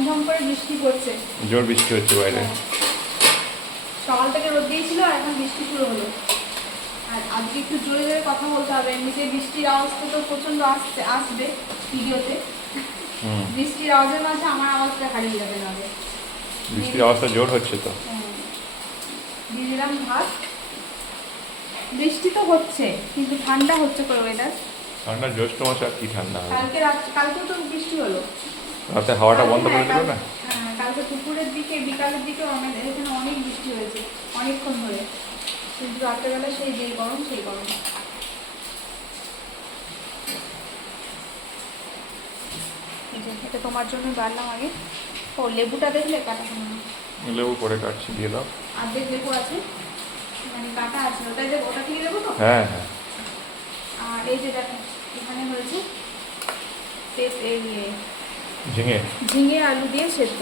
ঝমঝম করে বৃষ্টি পড়ছে, জোর বৃষ্টি হচ্ছে বাইরে। সকাল থেকে রোদ দিয়েছিল আর এখন বৃষ্টি শুরু হলো। আর আজকে একটু জোরে জোরে কথা বলতে হবে, এমনিতে বৃষ্টির আওয়াজটা তো প্রচন্ড আসবে ভিডিওতে। বৃষ্টির আওয়াজের মাঝে আমার আওয়াজটা হারিয়ে যাবে না। বৃষ্টির আওয়াজটা জোর হচ্ছে তো। দিয়ে দিলাম ভাত। বৃষ্টি তো হচ্ছে কিন্তু ঠান্ডা হচ্ছে করে ওয়েদার। ঠান্ডা জ্যৈষ্ঠ মাসে আর কি ঠান্ডা হবে। কালকে তো বৃষ্টি হলো, রাতে হাওয়াটা বন্ধ করে দিল না। কালকে দুপুরের দিকে বিকালের দিকে আমাদের এখানে অনেক বৃষ্টি হয়েছে অনেকক্ষণ ধরে, কিন্তু রাত্রেবেলা সেই যেই গরম সেই গরম। এটা তোমার জন্য বাড়লাম আগে। ও লেবুটা দেখলে কাটা শোনো, লেবু পরে কাটছি, দিয়ে দাও। অর্ধেক লেবু আছে, মানে কাটা আছে, ওটাই দেবো, ওটা দিয়ে দেবো তো। হ্যাঁ হ্যাঁ। আর এই যে দেখো এখানে হয়েছে ঝিঙে ঝিঙে আলু দিয়ে সেদ্ধ।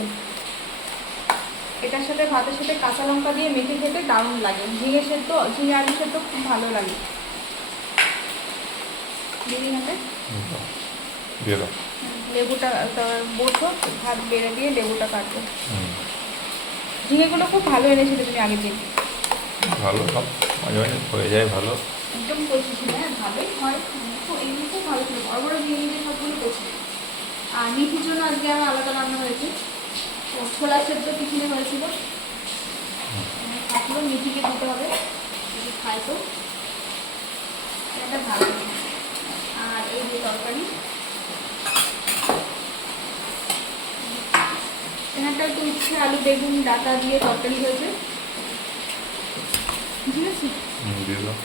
এটার সাথে ভাতের সাথে কাঁচা লঙ্কা দিয়ে মেখে খেতে দারুণ লাগে। ঝিঙে সেদ্ধ, ঝিঙে আলু সেদ্ধ খুব ভালো লাগে। দিয়ে দাও। লেবুটা বসো, ভাত বেড়ে দিয়ে লেবুটা কাটবো। ঝিঙেগুলো খুব ভালো এনেছিলে তুমি আগের দিন। ভালো, সব মাঝে মাঝে হয়ে যায় ভালো। একদম কচি ছিল, হ্যাঁ ভালোই হয়, এমনি খুব ভালো ছিল, বড় বড় ঝিঙে দিয়ে সবগুলো কচি। আর মিঠির জন্য আজকে আমার আলাদা রান্না হয়েছে, ছোলা সেদ্ধ টিফিনে হয়েছিল, থাকলেও মিঠিকে দিতে হবে, যদি খাই তো এটা ভালো। আর এই যে তরকারি, এখানটা একটু উচ্ছে আলু বেগুন ডাটা দিয়ে তরকারি হয়েছে, ঠিক আছে। দিয়ে দাও।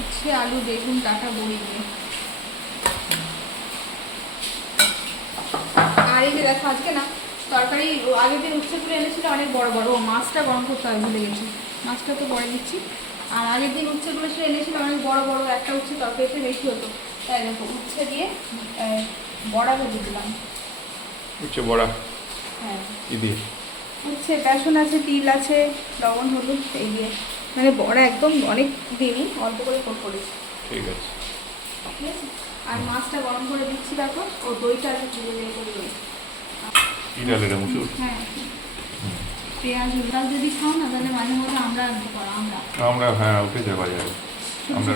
উচ্ছে আলু বেগুন ডাটা বড়ি দিয়ে। আর এই যে দেখো আজকে না তরকারি, আগের দিন উচ্ছেগুলো এনেছিল অনেক বড় বড়, ও মাছটা গরম করতে হবে ভুলে গেছি, মাছটা তো পরে দিচ্ছি। আর আগের দিন উচ্ছেগুলো সে এনেছিল অনেক বড় বড়, একটা উচ্ছে তরকারিতে বেশি হতো, তাই দেখো উচ্ছে দিয়ে বড়া ভেজে দিলাম। উচ্ছে বড়া? হ্যাঁ। কি দিয়ে? উচ্ছে বেসন আছে, তিল আছে, লবণ হলুদ এই দিয়ে, মানে বড়া একদম অনেক দিনই অল্প করে করেছি। ঠিক আছে, ঠিক আছে। আর মাছটা গরম করে দিচ্ছি দেখো, ও দইটা আছে তুলে দিয়ে করে দই। কি ডাল এটা, মুসুর? হ্যাঁ, পেঁয়াজ ডাল যদি খাও না তাহলে মাঝে মধ্যে আমরা আনতে পারো, আমরা হ্যাঁ উঠেছে বাজারে, আমরা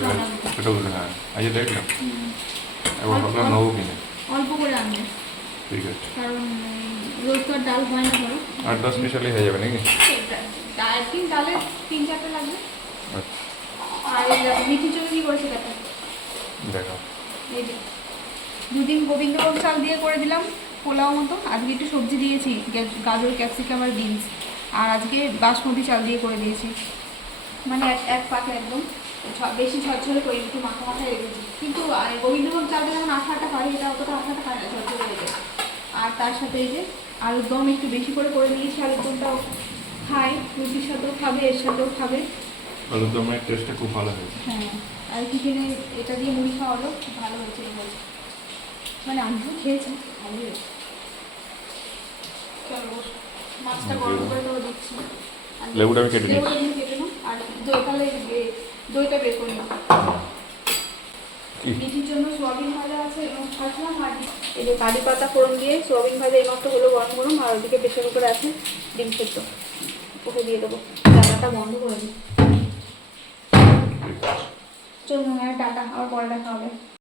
ছোটো করে। হ্যাঁ আজ দেখলাম, এবার ভাবলাম নেবো কিনে। অল্প করে আনবে, ঠিক আছে, কারণ রোজ তো আর ডাল হয় না ধরো। 8-10 পিস হলেই হয়ে যাবে নাকি? একদিন ডালে 3-4টা লাগবে। আচ্ছা, আর এই দেখো মিঠির জন্য কি করেছে দেখো, দেখো এই যে দুদিন গোবিন্দভোগ চাল দিয়ে করে দিলাম পোলাও মতো, আজকে একটু সবজি দিয়েছি, গাজর ক্যাপসিকাম আর বিনস, আর আজকে বাসমতি চাল দিয়ে করে দিয়েছি, মানে এক পাকে একদম বেশি ঝরঝরে করে একটু মাথা মাথায় রেখেছি। কিন্তু গোবিন্দভোগ চালটা যেমন আঠা আঠা হয়, এটা অতটা আঠা আঠা হয় না, ঝরঝরে রেখে। আর তার সাথে এই যে আলুর দম একটু বেশি করে দিয়েছি, আলুর দমটাও খাই, রুটির সাথেও খাবে, এর সাথেও খাবে। আলুর দমের টেস্টটা খুব ভালো হয়েছে। হ্যাঁ, আর টিফিনে এটা দিয়ে মুড়ি খাওয়ালো, ভালো হয়েছে বলছে, মানে আমিও খেয়েছি, ভালোই হয়েছে। চলো মাছটা গরম করে দেবো দিচ্ছি, লেবুটা আমি কেটে নিচ্ছি। কেটে নাও, আর তাহলে দইটা বের করে নাও। মিঠির জন্য সোয়াবিন ভাজা আছে এবং খাসলাম, আর এই যে কারি পাতা ফোড়ন দিয়ে সোয়াবিন ভাজা এই মাত্র হলো গরম গরম, আর ওদিকে প্রেশার কুকারে আছে ডিম সেদ্ধ, ওকে দিয়ে দেবো। জানাটা বন্ধ করে দিই। চলুন, হ্যাঁ টাটা, আবার পরে দেখা হবে।